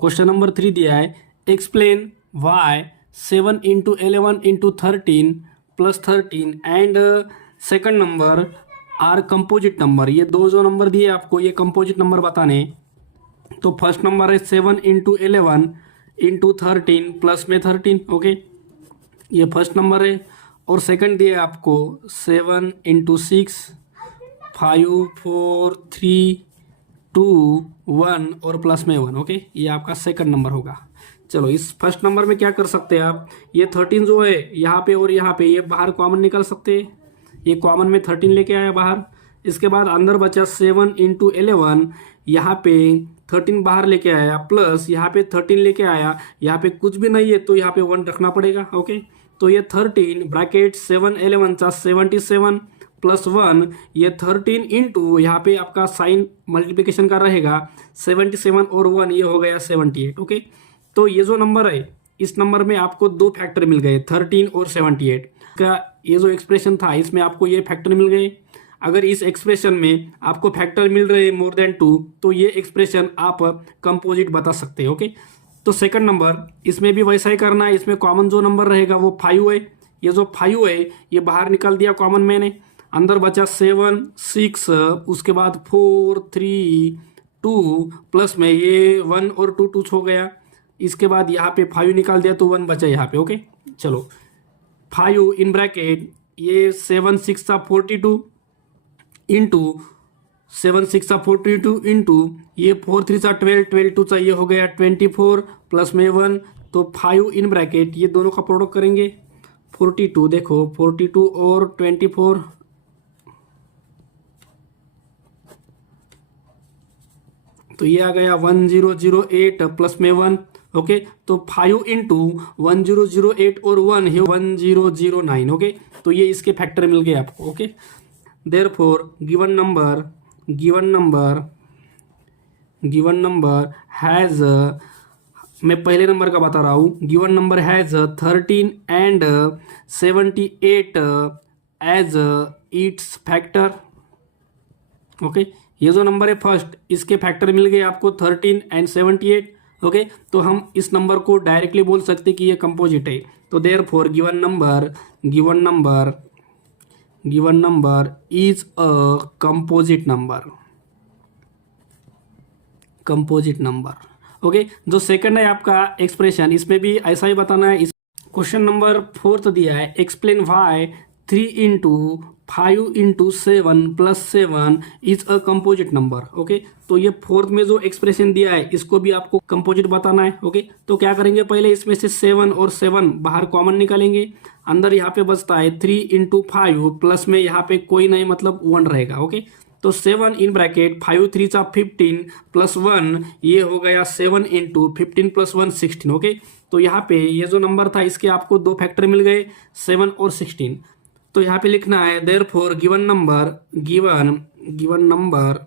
Question number 3 दिया है, explain why 7 into 11 into 13 plus 13 and second number are composite number. ये दो जो नंबर दिए आपको ये कंपोजिट नंबर बताने। तो फर्स्ट नंबर है 7 इंटू 11 इंटू 13 प्लस में 13, ओके, ये फर्स्ट नंबर है। और सेकंड दिया आपको 7 इंटू 6 5 4 3 2 1 और प्लस में 1, ओके, ये आपका सेकंड नंबर होगा। चलो इस फर्स्ट नंबर में क्या कर सकते हैं आप, ये 13 जो है यहाँ पे और यहाँ पे ये बाहर कॉमन निकल सकते हैं। ये कॉमन में 13 लेके आया बाहर। इसके बाद अंदर बचा 7 इंटू 11, यहाँ पे 13 बाहर लेके आया प्लस यहाँ पे 13 लेके आया। यहाँ पे कुछ भी नहीं है तो यहाँ पे 1 रखना पड़ेगा, ओके। तो ये 13 ब्रैकेट 7 11 चा 77 प्लस 1, ये 13 इंटू यहाँ पे आपका साइन मल्टीप्लिकेशन का रहेगा 77 और 1 ये हो गया 78, ओके। तो ये जो नंबर है इस नंबर में आपको दो फैक्टर मिल गए 13 और 78 का। ये जो एक्सप्रेशन था इसमें आपको ये फैक्टर मिल गए। अगर इस एक्सप्रेशन में आपको फैक्टर मिल रहे मोर देन 2 तो ये एक्सप्रेशन आप कंपोजिट बता सकते हैं, ओके। तो सेकंड नंबर इसमें भी वैसा ही करना है। इसमें कॉमन जो नंबर रहेगा वो 5 है। ये जो 5 है ये बाहर निकाल दिया कॉमन मैंने। अंदर बचा 7 6 उसके बाद 4 3 2 प्लस में ये 1 और 2 2 हो गया। इसके बाद यहाँ पे 5 निकाल दिया तो 1 बचा यहाँ पे, ओके। चलो 5 इन ब्रैकेट ये 7 6 सा 42 इंटू 7 6 सा 42 इंटू ये 4 3 सा 12 12 2 सा ये हो गया 24 प्लस में 1। तो 5 इन ब्रैकेट ये दोनों का प्रोडक्ट करेंगे 42, देखो 42 और 24, तो ये आ गया 1008 प्लस में 1, ओके। तो 5 इंटू 1008 और 1 है 1009, ओके। तो ये इसके फैक्टर मिल गए आपको, okay. Therefore given number has, मैं पहले नंबर का बता रहा हूँ, given number has 13 and 78 as its factor, okay. ये जो नंबर है फर्स्ट इसके फैक्टर मिल गए आपको 13 एंड 78, ओके। तो हम इस नंबर को डायरेक्टली बोल सकते कि ये कंपोजिट है। तो therefore given number is a composite number, okay. जो सेकंड है आपका एक्सप्रेशन इसमें भी ऐसा ही बताना है। क्वेश्चन नंबर 4 दिया है, explain Y 3 into 5 into 7 plus 7 is a composite number, okay. तो ये फोर्थ में जो एक्सप्रेशन दिया है इसको भी आपको कंपोजिट बताना है, ओके। तो क्या करेंगे, पहले इसमें से 7 और 7 बाहर कॉमन निकालेंगे। अंदर यहाँ पे बचता है 3 इंटू 5 प्लस में यहाँ पे कोई नहीं मतलब 1 रहेगा, ओके। तो 7 इन ब्रैकेट 5 3 चा 15 प्लस 1 ये हो गया 7 इंटू 15 प्लस 1 16, ओके। तो यहाँ पे ये जो नंबर था इसके आपको दो फैक्टर मिल गए 7 और 16। तो यहाँ पे लिखना है therefore given number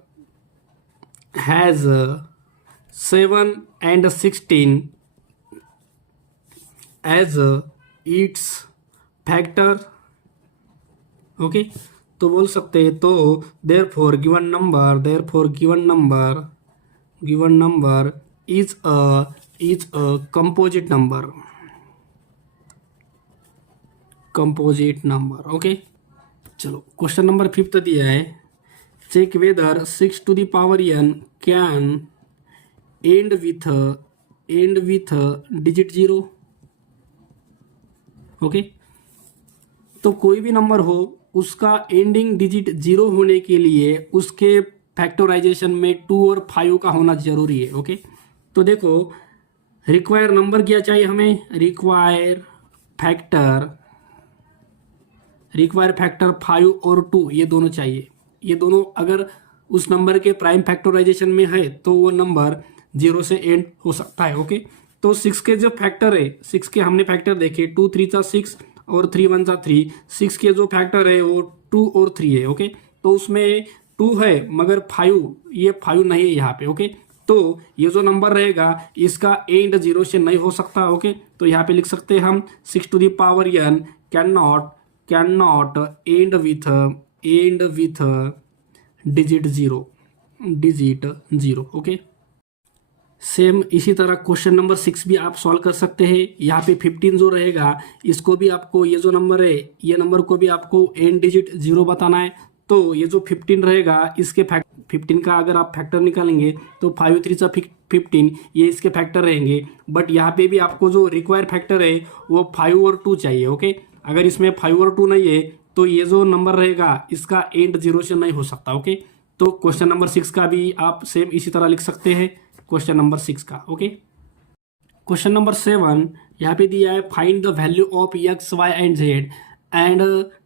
has 7 and 16 as its factor, okay. तो बोल सकते हैं तो therefore given number is a composite number, okay. चलो क्वेश्चन नंबर 5 दिया है, check whether 6 to the power n can end with digit 0, okay. तो कोई भी नंबर हो उसका एंडिंग डिजिट 0 होने के लिए उसके फैक्टराइजेशन में 2 और 5 का होना जरूरी है, ओके। तो देखो रिक्वायर नंबर क्या चाहिए हमें, रिक्वायर फैक्टर 5 और 2 ये दोनों चाहिए। ये दोनों अगर उस नंबर के प्राइम फैक्टराइजेशन में है तो वो नंबर 0 से एंड हो सकता है, ओके। तो 6 के जो फैक्टर है 6 के हमने फैक्टर देखे 2 3 चा 6 और 3 1 चा 3। 6 के जो फैक्टर है वो 2 और 3 है, ओके। तो उसमें 2 है मगर 5 ये 5 नहीं है यहाँ पे, ओके। तो ये जो नंबर रहेगा इसका एंड 0 से नहीं हो सकता, ओके। तो यहाँ पे लिख सकते हैं हम 6 to the power n can not end with digit 0, okay. Same इसी तरह क्वेश्चन नंबर 6 भी आप सॉल्व कर सकते हैं। यहाँ पे 15 जो रहेगा इसको भी आपको, ये जो नंबर है ये नंबर को भी आपको एंड डिजिट 0 बताना है। तो ये जो 15 रहेगा इसके 15 का अगर आप फैक्टर निकालेंगे तो 5 3 15 ये इसके फैक्टर रहेंगे। बट यहाँ पे भी आपको जो रिक्वायर फैक्टर है वो 5 और 2 चाहिए। ओके, अगर इसमें 5 और 2 नहीं है तो ये जो नंबर रहेगा इसका एंड 0 से नहीं हो सकता। ओके, तो क्वेश्चन नंबर 6 का भी आप सेम इसी तरह लिख सकते हैं, क्वेश्चन नंबर 6 का। ओके, क्वेश्चन नंबर 7 यहाँ पे दिया है, find the value of x y and z and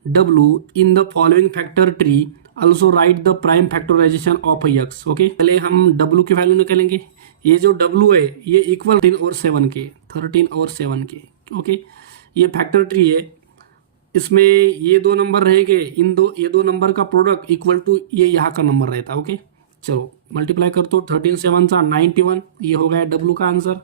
डब्ल्यू in the following factor tree, also write the prime factorization of x. Okay, पहले हम डब्ल्यू की वैल्यू निकालेंगे। ये जो डब्ल्यू है ये इक्वल 13 और 7 के, 13 और 7 के। ओके, ये फैक्टर ट्री है, इसमें ये दो नंबर रहेंगे, ये दो नंबर का प्रोडक्ट इक्वल टू ये यहाँ का नंबर रहता है। ओके, चलो मल्टीप्लाई कर दो, 13 7 91, ये हो गया डब्ल्यू का आंसर।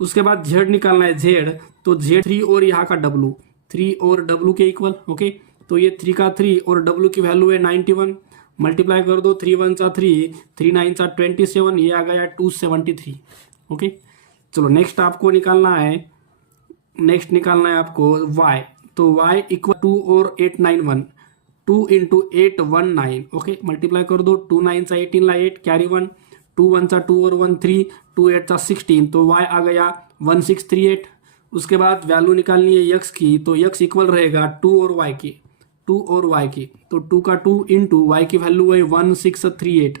उसके बाद जेड निकालना है, जेड तो जेड 3 और यहाँ का डब्ल्यू, 3 और डब्ल्यू के इक्वल। ओके, तो ये 3 का 3 और डब्ल्यू की वैल्यू है 91, मल्टीप्लाई कर दो, 3 1 3, 3 9 27, ये आ गया 273। ओके, चलो नेक्स्ट आपको निकालना है, आपको y, तो y इक्वल 2 और 8 9 1, 2 इंटू 8 19। ओके, मल्टीप्लाई कर दो, 2 9 18 ला 8 कैरी 1, 2 1 2 और 1 3, 2 8 16, तो y आ गया 1638। उसके बाद वैल्यू निकालनी है x की, तो x इक्वल रहेगा 2 और y की, 2 और y की, तो 2 का 2 इंटू y की वैल्यू है 1638।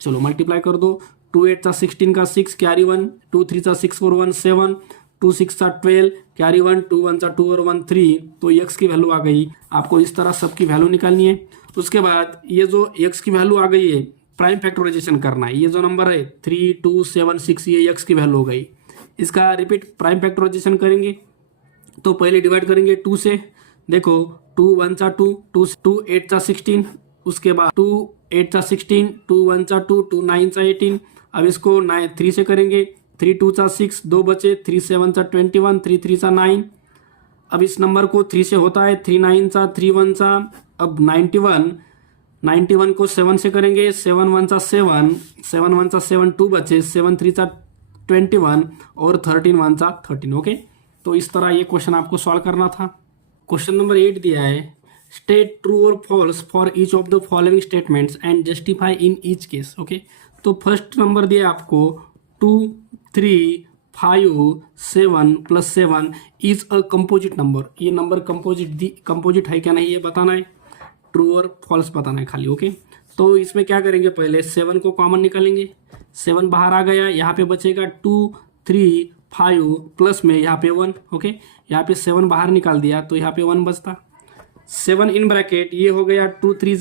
चलो मल्टीप्लाई कर दो, 2 8 16 का 6 कैरी 1, 2 3 6 और 1 7, 2 6 12 कैरी 1, 2 1 2 और 1 3, तो x की वैल्यू आ गई। आपको इस तरह सबकी वैल्यू निकालनी है। उसके बाद ये जो x की वैल्यू आ गई है प्राइम फैक्टराइजेशन करना है। ये जो नंबर है 3 2 7 6 ये x की वैल्यू हो गई। इसका रिपीट प्राइम फैक्टराइजेशन करेंगे तो पहले डिवाइड करेंगे 2 से, देखो 2 1 2, 2 8 16, उसके बाद 2 8 16, 2 1 2, 2 9 18। अब इसको 3 से करेंगे, 3 2 6, 2 बचे, 3 7 21, 3 3 9। अब इस नंबर को 3 से होता है, 3 9 3 1। अब 91 को 7 से करेंगे, 7 1 7, 7 1 7, 2 बचे, 7 3 21 और 13 1 13। ओके, तो इस तरह ये क्वेश्चन आपको सॉल्व करना था। क्वेश्चन नंबर 8 दिया है, स्टेट ट्रू और false for each of the following statements and justify in each case. Okay, तो फर्स्ट नंबर दिया आपको 2 3 5 7 plus 7 is a composite number. ये नंबर कंपोजिट है क्या नहीं ये बताना है, ट्रू और फॉल्स बताना है खाली। ओके, तो इसमें क्या करेंगे, पहले 7 को कॉमन निकालेंगे, 7 बाहर आ गया, यहाँ पे बचेगा 2 3 5 प्लस में यहाँ पे 1। ओके, यहाँ पे 7 बाहर निकाल दिया तो यहाँ पे 1 बचता, 7 इन ब्रैकेट, ये हो गया 2 3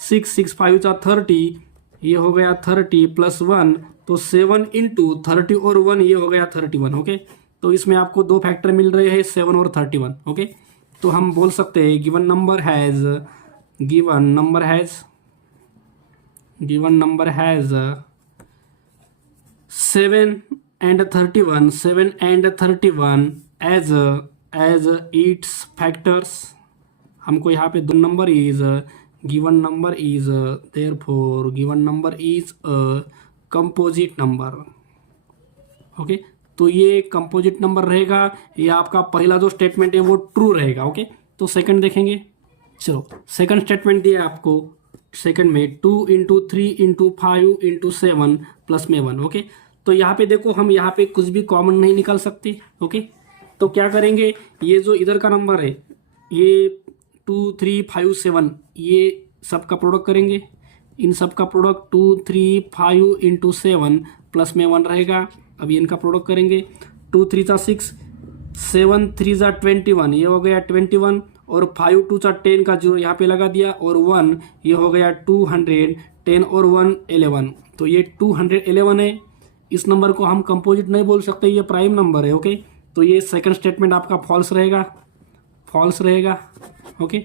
6, 6 5 30, ये हो गया 30 प्लस 1, तो 7 इंटू 30 और 1 ये हो गया 31। ओके, तो इसमें आपको दो फैक्टर मिल रहे हैं 7 और 31। ओके, तो हम बोल सकते हैं given number has 7 and 31 as its factors। हमको यहाँ पे दो number is given number is therefore given number is a composite number. Okay, तो ये कंपोजिट नंबर रहेगा, ये आपका पहला जो स्टेटमेंट है वो ट्रू रहेगा। ओके, तो सेकंड देखेंगे। चलो सेकंड स्टेटमेंट दिया आपको, सेकंड में 2 इंटू 3 इंटू 5 इंटू 7 प्लस में 1। ओके, तो यहाँ पे देखो हम यहाँ पे कुछ भी कॉमन नहीं निकाल सकते। ओके, तो क्या करेंगे, ये जो इधर का नंबर है ये 2 3 5 7 ये सब का प्रोडक्ट करेंगे, इन सब का प्रोडक्ट 2 3 5 इंटू 7 प्लस में 1 रहेगा। अब ये इनका प्रोडक्ट करेंगे, 2 3 6, 7 3 21, ये हो गया 21, और 5 2 10 का जो यहाँ पे लगा दिया, और 1 ये हो गया 210 और 1 11, तो ये 211 है। इस नंबर को हम कंपोजिट नहीं बोल सकते, ये प्राइम नंबर है। ओके, तो ये सेकंड स्टेटमेंट आपका फॉल्स रहेगा। ओके।